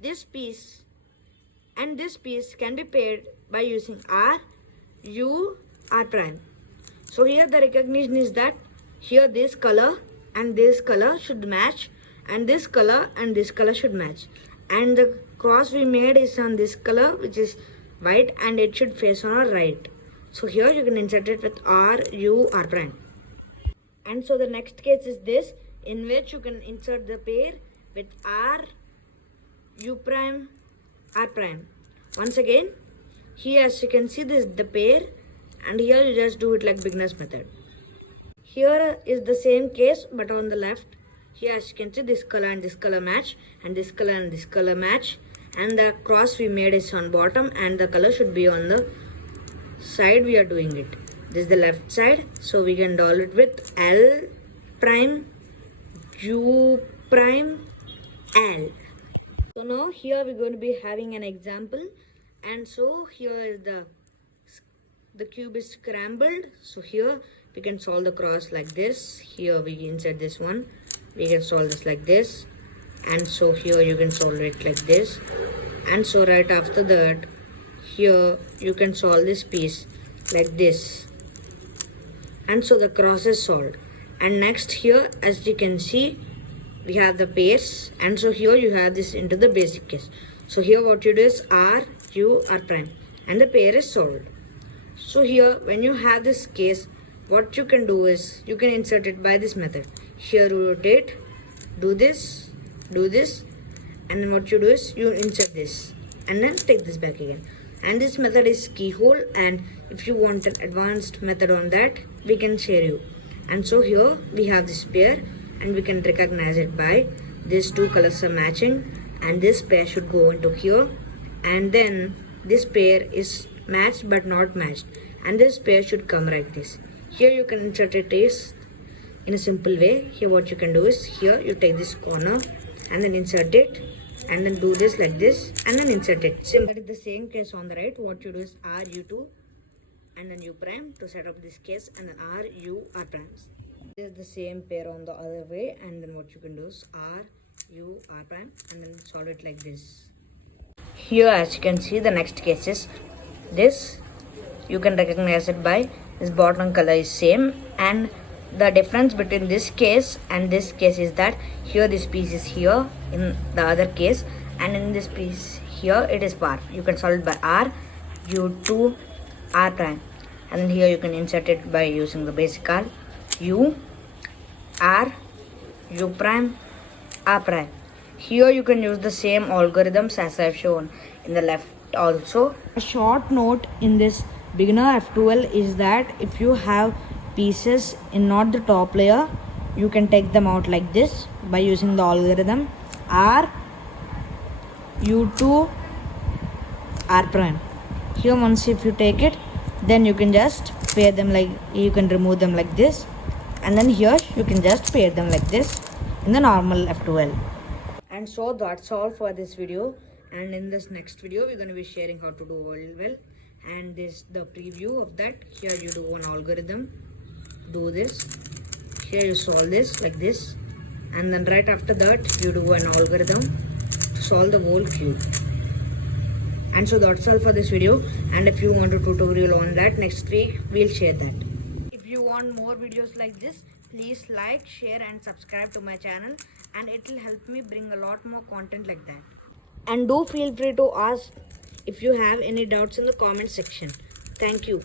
this piece and this piece can be paired by using R, U, R prime. So here the recognition is that here this color and this color should match, and this color and this color should match. And the cross we made is on this color, which is white, and it should face on our right. So here you can insert it with R, U, R prime. And so the next case is this, in which you can insert the pair with R, U prime, R prime. Once again, here as you can see, this is the pair, and here you just do it like beginner's method. Here is the same case, but on the left. Here as you can see, this color and this color match, and this color and this color match, and the cross we made is on bottom, and the color should be on the side we are doing it. This is the left side, so we can dollar it with L prime, U prime, L. So now here we're going to be having an example, and so here is the cube is scrambled. So here we can solve the cross like this. Here we insert this one, we can solve this like this, and so here you can solve it like this. And so right after that, here you can solve this piece like this, and so the cross is solved. And next here, as you can see, we have the pairs, and so here you have this into the basic case. So here what you do is R, U, R prime, and the pair is solved. So here when you have this case, what you can do is you can insert it by this method. Here you rotate, do this, and then what you do is you insert this and then take this back again. And this method is keyhole, and if you want an advanced method on that, we can share you. And so here we have this pair, and we can recognize it by these two colors are matching, and this pair should go into here, and then this pair is matched but not matched, and this pair should come like this. Here you can insert it in a simple way. Here what you can do is, here you take this corner and then insert it, and then do this like this, and then insert it. So that is the same case on the right. What you do is R, U2, and then U prime to set up this case, and then R, U, R primes. This is the same pair on the other way, and then what you can do is R, U, R prime, and then solve it like this. Here as you can see, the next case is this. You can recognize it by this bottom color is same, and the difference between this case and this case is that here this piece is here in the other case, and in this piece here it is bar. You can solve it by R, U2, R prime, and then here you can insert it by using the basic R, U, R, U prime, R prime. Here you can use the same algorithms as I have shown in the left also. A short note in this beginner F2L is that if you have pieces in not the top layer, you can take them out like this by using the algorithm R, U2, R prime. Here once if you take it, then you can just pair them like, you can remove them like this, and then here you can just pair them like this in the normal F2L. And so that's all for this video, and in this next video we're going to be sharing how to do well, and this the preview of that. Here you do one algorithm, do this, here you solve this like this, and then right after that you do an algorithm to solve the whole cube. And so that's all for this video, and if you want a tutorial on that, next week we'll share that. If you want more videos like this, please like, share and subscribe to my channel, and it will help me bring a lot more content like that. And do feel free to ask if you have any doubts in the comment section. Thank you.